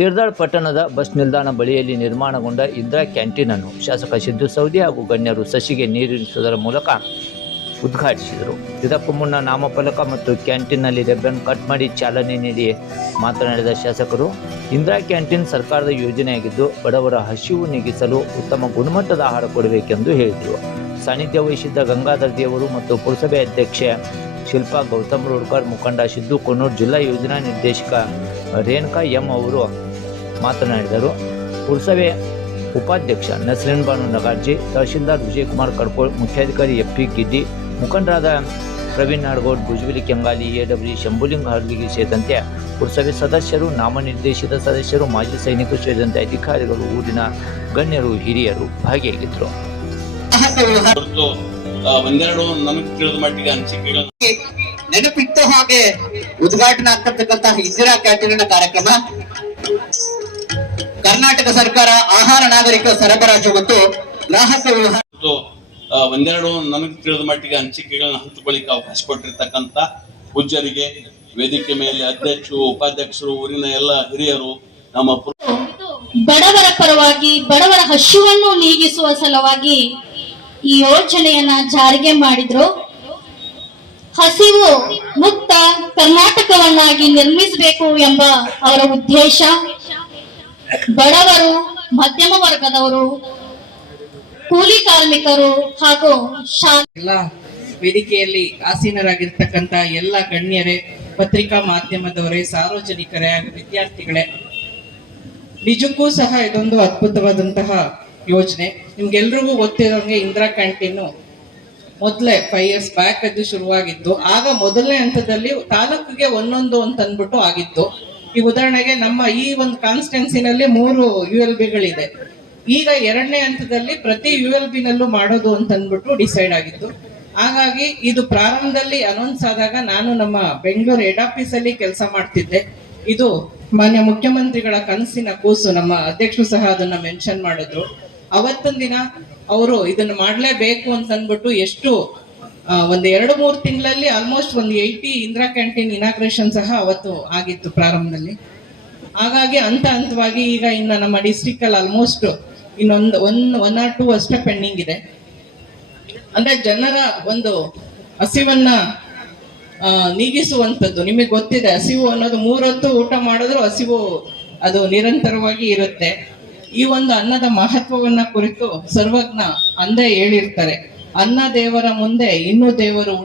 ತೀರ್ದಾಳ್ ಪಟ್ಟಣದ ಬಸ್ ನಿಲ್ದಾಣ ಬಳಿಯಲ್ಲಿ ನಿರ್ಮಾಣಗೊಂಡ ಇಂದಿರಾ ಕ್ಯಾಂಟೀನ್ ಅನ್ನು ಶಾಸಕ ಸಿದ್ದು ಸೌದಿ ಹಾಗೂ ಗಣ್ಯರು ಸಸಿಗೆ ನೀರಿಸುವುದರ ಮೂಲಕ ಉದ್ಘಾಟಿಸಿದರು. ಇದಕ್ಕೂ ಮುನ್ನ ನಾಮಫಲಕ ಮತ್ತು ಕ್ಯಾಂಟೀನ್ನಲ್ಲಿ ರೆಬ್ಬನ್ ಕಟ್ ಮಾಡಿ ಚಾಲನೆ ನೀಡಿ ಮಾತನಾಡಿದ ಶಾಸಕರು, ಇಂದಿರಾ ಕ್ಯಾಂಟೀನ್ ಸರ್ಕಾರದ ಯೋಜನೆಯಾಗಿದ್ದು ಬಡವರ ಹಸಿವು ನೀಗಿಸಲು ಉತ್ತಮ ಗುಣಮಟ್ಟದ ಆಹಾರ ಕೊಡಬೇಕೆಂದು ಹೇಳಿದರು. ಸಾನ್ನಿಧ್ಯ ವಹಿಸಿದ್ದ ಗಂಗಾಧರ್ ದೇವರು ಮತ್ತು ಪುರಸಭೆ ಅಧ್ಯಕ್ಷೆ ಶಿಲ್ಪಾ ಗೌತಮ್ ರೋಡ್ಕರ್ ಮುಖಂಡ ಸಿದ್ದು ಕೊನ್ನೂರು ಜಿಲ್ಲಾ ಯೋಜನಾ ನಿರ್ದೇಶಕ ರೇಣುಕಾ ಎಂ ಅವರು ಮಾತನಾಡಿದರು. ಪುರಸಭೆ ಉಪಾಧ್ಯಕ್ಷ ನಸರಿನ್ ಬಾನು ನಗಾರ್ಜಿ ತಹಶೀಲ್ದಾರ್ ವಿಜಯಕುಮಾರ್ ಕಡ್ಕೋಳ್ ಮುಖ್ಯಾಧಿಕಾರಿ ಎಫ್ ಪಿ ಗಿಡ್ಡಿ ಮುಖಂಡರಾದ ಪ್ರವೀಣ್ ನಾಡಗೌಡ್ ಭುಜಬಲಿ ಕೆಂಗಾಲಿ ಎ ಡಬ್ಲ್ಯೂ ಶಂಭುಲಿಂಗ್ ಹರ್ಲಿಗಿ ಸೇರಿದಂತೆ ಪುರಸಭೆ ಸದಸ್ಯರು ನಾಮನಿರ್ದೇಶಿತ ಸದಸ್ಯರು ಮಾಜಿ ಸೈನಿಕರು ಸೇರಿದಂತೆ ಅಧಿಕಾರಿಗಳು ಊರಿನ ಗಣ್ಯರು ಹಿರಿಯರು ಭಾಗಿಯಾಗಿದ್ದರು. ಒಂದೆರಡು ನನಗೆ ತಿಳಿದ ಮಟ್ಟಿಗೆ ಅನಿಸಿಕೆಗಳು. ನೆನಪಿಟ್ಟ ಹಾಗೆ ಉದ್ಘಾಟನೆ ಆಗ್ತಕ್ಕಂತಹ ಇಂದಿರಾ ಕ್ಯಾಂಟೀನ್ ಕಾರ್ಯಕ್ರಮ. ಕರ್ನಾಟಕ ಸರ್ಕಾರ ಆಹಾರ ನಾಗರಿಕ ಸರಬರಾಜು ಮತ್ತು ಗ್ರಾಹಕ ವ್ಯವಹಾರ ಒಂದೆರಡು ನನಗೆ ತಿಳಿದ ಮಟ್ಟಿಗೆ ಹಂಚಿಕೆಗಳನ್ನ ಹಂಚಿಕೊಳ್ಳಿಕ್ಕೆ ಅವಕಾಶ ಕೊಟ್ಟಿರ್ತಕ್ಕಂಥ ಪೂಜ್ಯರಿಗೆ ವೇದಿಕೆ ಮೇಲೆ ಅಧ್ಯಕ್ಷರು ಉಪಾಧ್ಯಕ್ಷರು ಊರಿನ ಎಲ್ಲ ಹಿರಿಯರು ನಮ್ಮ ಬಡವರ ಪರವಾಗಿ ಬಡವರ ಹಸಿವನ್ನು ನೀಗಿಸುವ ಸಲುವಾಗಿ ಈ ಯೋಜನೆಯನ್ನ ಜಾರಿಗೆ ಮಾಡಿದ್ರು. ಹಸಿವು ಮುಕ್ತ ಕರ್ನಾಟಕವನ್ನಾಗಿ ನಿರ್ಮಿಸಬೇಕು ಎಂಬ ಅವರ ಉದ್ದೇಶ. ಬಡವರು, ಮಧ್ಯಮ ವರ್ಗದವರು, ಕೂಲಿ ಕಾರ್ಮಿಕರು ಹಾಗೂ ಎಲ್ಲ ವೇದಿಕೆಯಲ್ಲಿ ಆಸೀನರಾಗಿರ್ತಕ್ಕಂಥ ಎಲ್ಲ ಗಣ್ಯರೇ, ಪತ್ರಿಕಾ ಮಾಧ್ಯಮದವರೇ, ಸಾರ್ವಜನಿಕರೇ ಹಾಗೂ ವಿದ್ಯಾರ್ಥಿಗಳೇ, ನಿಜಕ್ಕೂ ಸಹ ಇದೊಂದು ಅದ್ಭುತವಾದಂತಹ ಯೋಜನೆ. ನಿಮ್ಗೆಲ್ರಿಗೂ ಗೊತ್ತಿರೋಂಗೆ ಇಂದಿರಾ ಕ್ಯಾಂಟೀನು ಮೊದಲೇ ಫೈವ್ ಇಯರ್ಸ್ ಬ್ಯಾಕ್ ಅದು ಶುರುವಾಗಿತ್ತು ಆಗ ಮೊದಲನೇ ಹಂತದಲ್ಲಿ ತಾಲೂಕಿಗೆ ಒಂದೊಂದು ಅಂತ ಅಂದ್ಬಿಟ್ಟು ಆಗಿತ್ತು ಈ ಉದಾಹರಣೆಗೆ ನಮ್ಮ ಈ ಒಂದು ಕಾನ್ಸ್ಟೆನ್ಸಿನಲ್ಲಿ ಮೂರು ಯು ಎಲ್ ಬಿಗಳಿದೆ ಈಗ ಎರಡನೇ ಹಂತದಲ್ಲಿ ಪ್ರತಿ ಯು ಎಲ್ ಬಿನಲ್ಲೂ ಮಾಡೋದು ಅಂತ ಅಂದ್ಬಿಟ್ಟು ಡಿಸೈಡ್ ಆಗಿತ್ತು. ಹಾಗಾಗಿ ಇದು ಪ್ರಾರಂಭದಲ್ಲಿ ಅನೌನ್ಸ್ ಆದಾಗ ನಾನು ನಮ್ಮ ಬೆಂಗಳೂರು ಹೆಡ್ ಆಫೀಸ್ ಅಲ್ಲಿ ಕೆಲಸ ಮಾಡ್ತಿದ್ದೆ. ಇದು ಮಾನ್ಯ ಮುಖ್ಯಮಂತ್ರಿಗಳ ಕನಸಿನ ಕೂಸು, ನಮ್ಮ ಅಧ್ಯಕ್ಷರು ಸಹ ಅದನ್ನ ಮೆನ್ಷನ್ ಮಾಡಿದ್ರು. ಅವತ್ತೊಂದಿನ ದಿನ ಅವರು ಇದನ್ನು ಮಾಡಲೇಬೇಕು ಅಂತ ಅಂದ್ಬಿಟ್ಟು ಎಷ್ಟು ಒಂದ್ ಎರಡು ಮೂರು ತಿಂಗಳಲ್ಲಿ ಆಲ್ಮೋಸ್ಟ್ ಒಂದು ಏಯ್ಟಿ ಇಂದಿರಾ ಕ್ಯಾಂಟೀನ್ ಇನಾಗ್ರೇಷನ್ ಸಹ ಅವತ್ತು ಆಗಿತ್ತು ಪ್ರಾರಂಭದಲ್ಲಿ. ಹಾಗಾಗಿ ಹಂತ ಹಂತವಾಗಿ ಈಗ ಇನ್ನು ನಮ್ಮ ಡಿಸ್ಟಿಕ್ ಅಲ್ಲಿ ಆಲ್ಮೋಸ್ಟ್ ಇನ್ನೊಂದು ಒನ್ ಒನ್ ಆರ್ ಟೂ ಅಷ್ಟೇ ಪೆಂಡಿಂಗ್ ಇದೆ. ಅಂದ್ರೆ ಜನರ ಒಂದು ಹಸಿವನ್ನ ನೀಗಿಸುವಂಥದ್ದು. ನಿಮಗೆ ಗೊತ್ತಿದೆ, ಹಸಿವು ಅನ್ನೋದು ಮೂರೊತ್ತು ಊಟ ಮಾಡಿದ್ರು ಹಸಿವು ಅದು ನಿರಂತರವಾಗಿ ಇರುತ್ತೆ. ಈ ಒಂದು ಅನ್ನದ ಮಹತ್ವವನ್ನ ಕುರಿತು ಸರ್ವಜ್ಞ ಅಂದೇ ಹೇಳಿರ್ತಾರೆ. ಅನ್ನ ದೇವರ ಮುಂದೆ ಇನ್ನು ದೇವರು